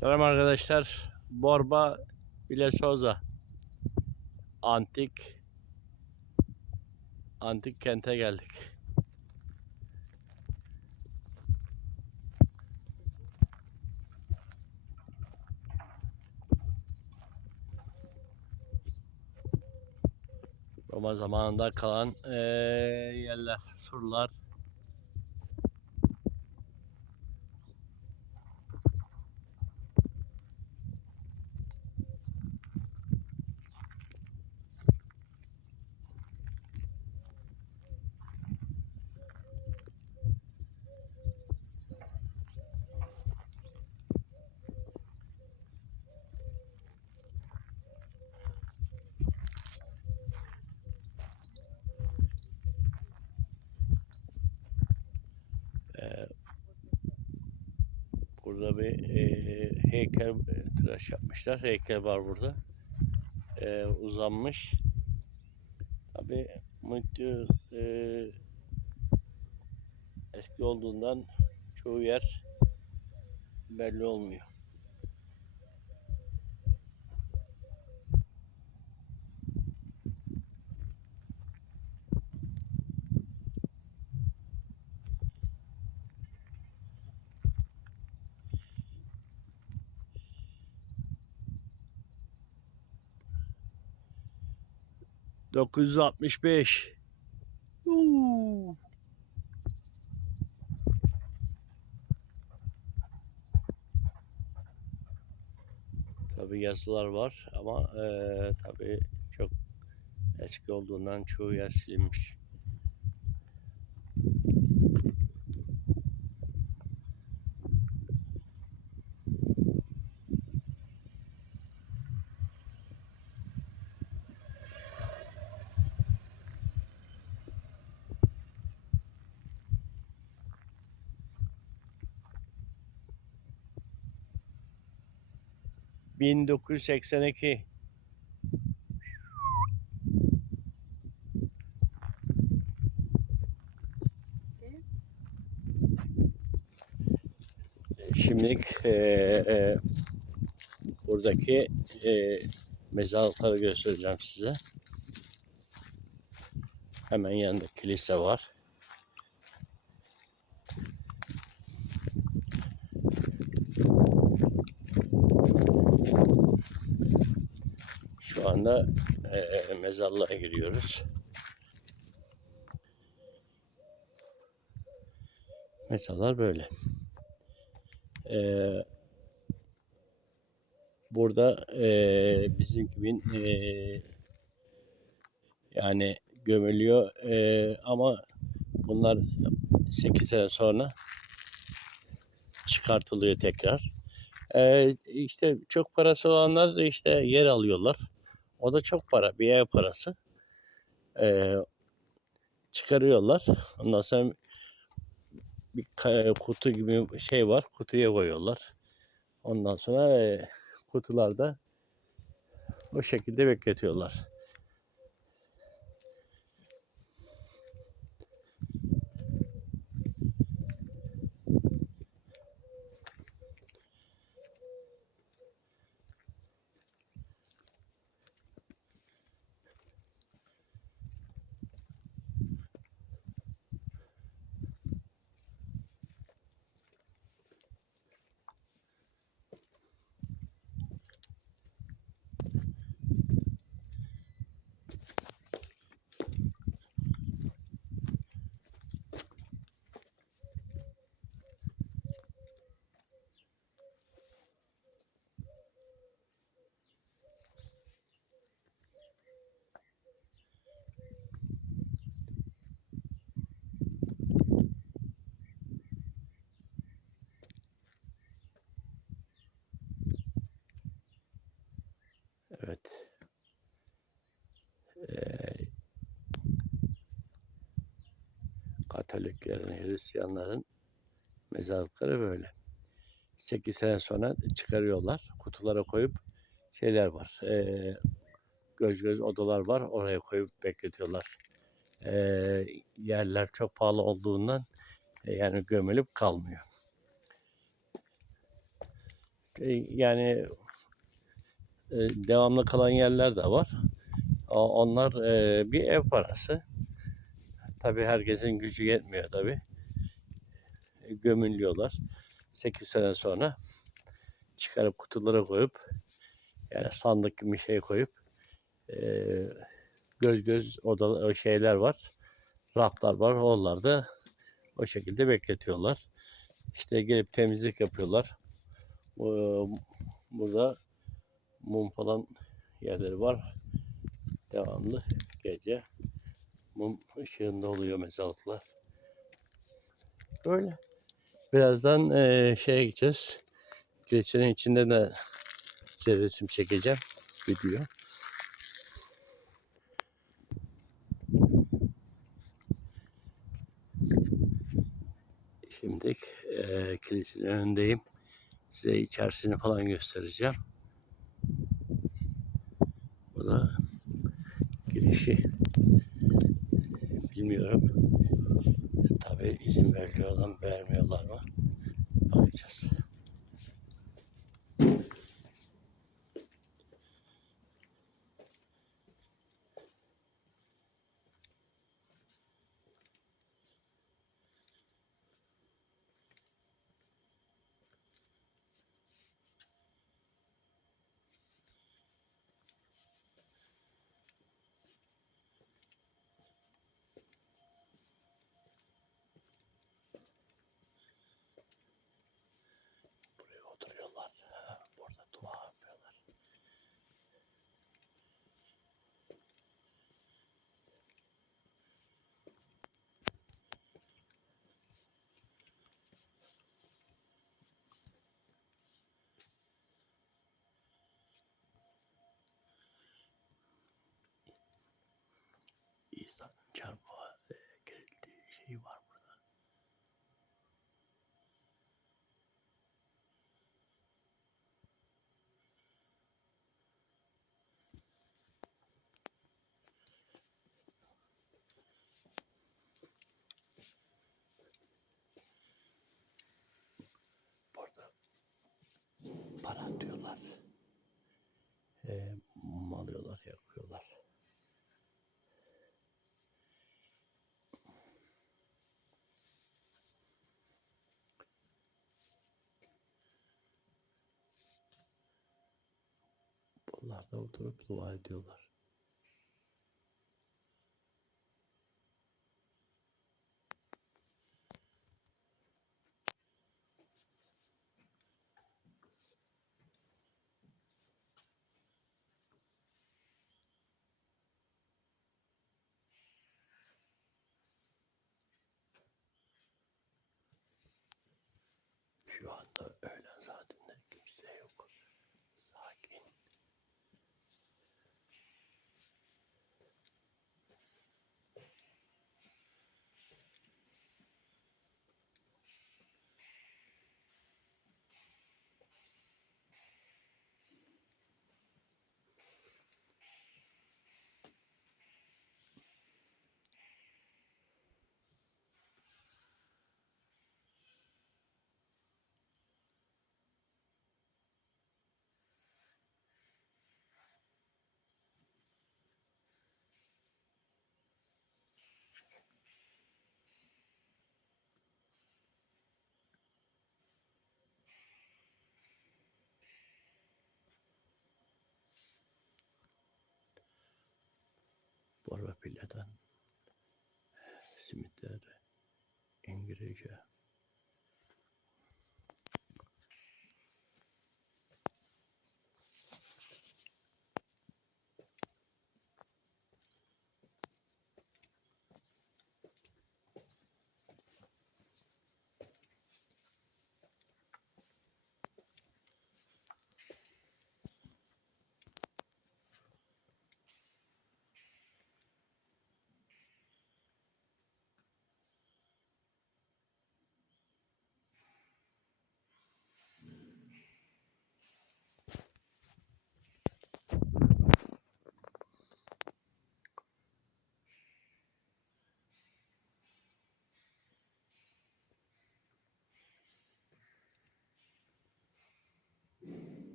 Selam arkadaşlar. Borba Bilesoza. Antik Antik kente geldik. Roma zamanında kalan eee, yerler, surlar. Burada bir eee, heykel e, tıraş yapmışlar. Heykel var burada. Eee, uzanmış. Tabi Mutlu eee, eski olduğundan çoğu yer belli olmuyor. Dokuz yüz altmış beş. Uuu. Tabi yazılar var ama eee tabi çok eski olduğundan çoğu yer silinmiş. Bin dokuz yüz seksen iki. Şimdilik eee, eee, buradaki eee mezarlıkları göstereceğim size. Hemen yanında kilise var. Şu anda eee mezarlığa giriyoruz. Mezarlar böyle. Eee, burada eee bizim gibin eee, yani gömülüyor eee, ama bunlar 8 sene sonra çıkartılıyor tekrar. Eee işte çok parası olanlar da işte yer alıyorlar. O da çok para, bir ev parası. Eee, çıkarıyorlar. Ondan sonra bir kutu gibi şey var. Kutuya koyuyorlar. Ondan sonra eee, kutularda o şekilde bekletiyorlar. Katoliklerin, Hristiyanların mezarlıkları böyle. 8 sene sonra çıkarıyorlar. Kutulara koyup şeyler var. Eee göz göz odalar var. Oraya koyup bekletiyorlar. Eee, yerler çok pahalı olduğundan e, yani gömülüp kalmıyor. E, Yani e, devamlı kalan yerler de var. O- Onlar e, bir ev parası. Tabii herkesin gücü yetmiyor tabii. E, Gömülüyorlar. 8 sene sonra çıkarıp kutulara koyup yani sandık gibi bir şey koyup e, göz göz oda o şeyler var. Raflar var. Onlar da o şekilde bekletiyorlar. İşte gelip temizlik yapıyorlar. Bu- Burada mum falan yerleri var. Devamlı gece mum ışığında oluyor mezarlıklar. Böyle. Birazdan eee şeye gideceğiz. Kilisenin içinde de size resim çekeceğim. Video. Şimdi eee kilisenin önündeyim. Size içerisini falan göstereceğim. Bu da girişi. Bilmiyorum. Tabii izin veriyorlar mı, vermiyorlar mı? Bakacağız. can't Buralarda oturup dua ediyorlar. Şu anda öğlen saatinde Barba pilladan simitler İngilizce.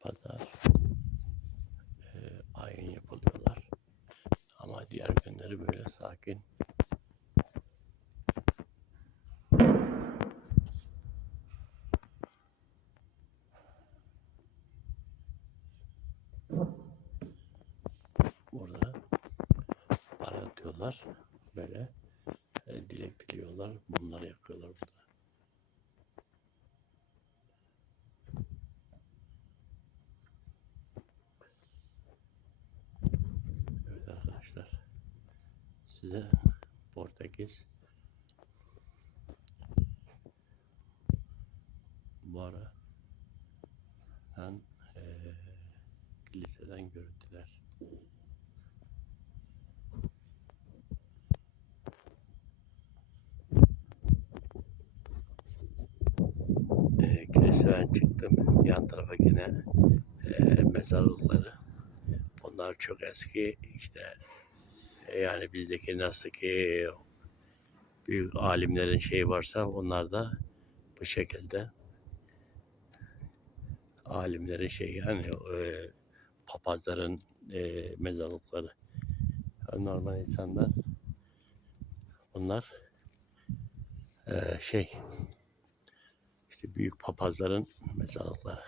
pazar e, ayin yapılıyorlar. Ama diğer günleri böyle sakin. Burada para atıyorlar. Size Portekiz Bara ben eee kiliseden görüntüler. Eee kiliseden çıktım. Yan tarafa yine eee mezarlıkları. Onlar çok eski işte e, yani bizdeki nasıl ki büyük alimlerin şeyi varsa onlar da bu şekilde alimlerin şeyi yani e, papazların e, mezarlıkları normal insanlar onlar e, şey işte büyük papazların mezarlıkları.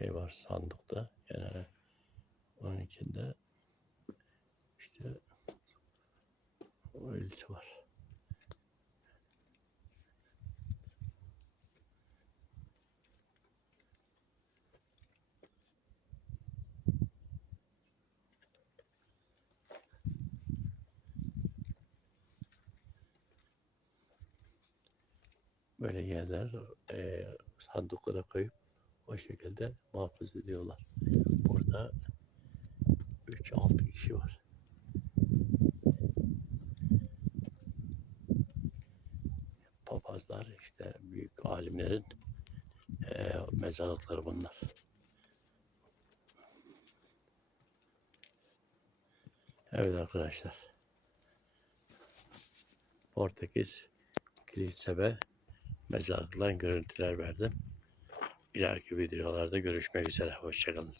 Şey var sandıkta yani onun içinde işte o ölçü var. Böyle yerler e, sandıklara koyup o şekilde muhafaza ediyorlar. Burada 3-6 kişi var. Papazlar işte büyük alimlerin eee mezarlıkları bunlar. Evet arkadaşlar. Portekiz kilise ve mezarlıktan görüntüler verdim. İleriki videolarda görüşmek üzere. Hoşçakalın.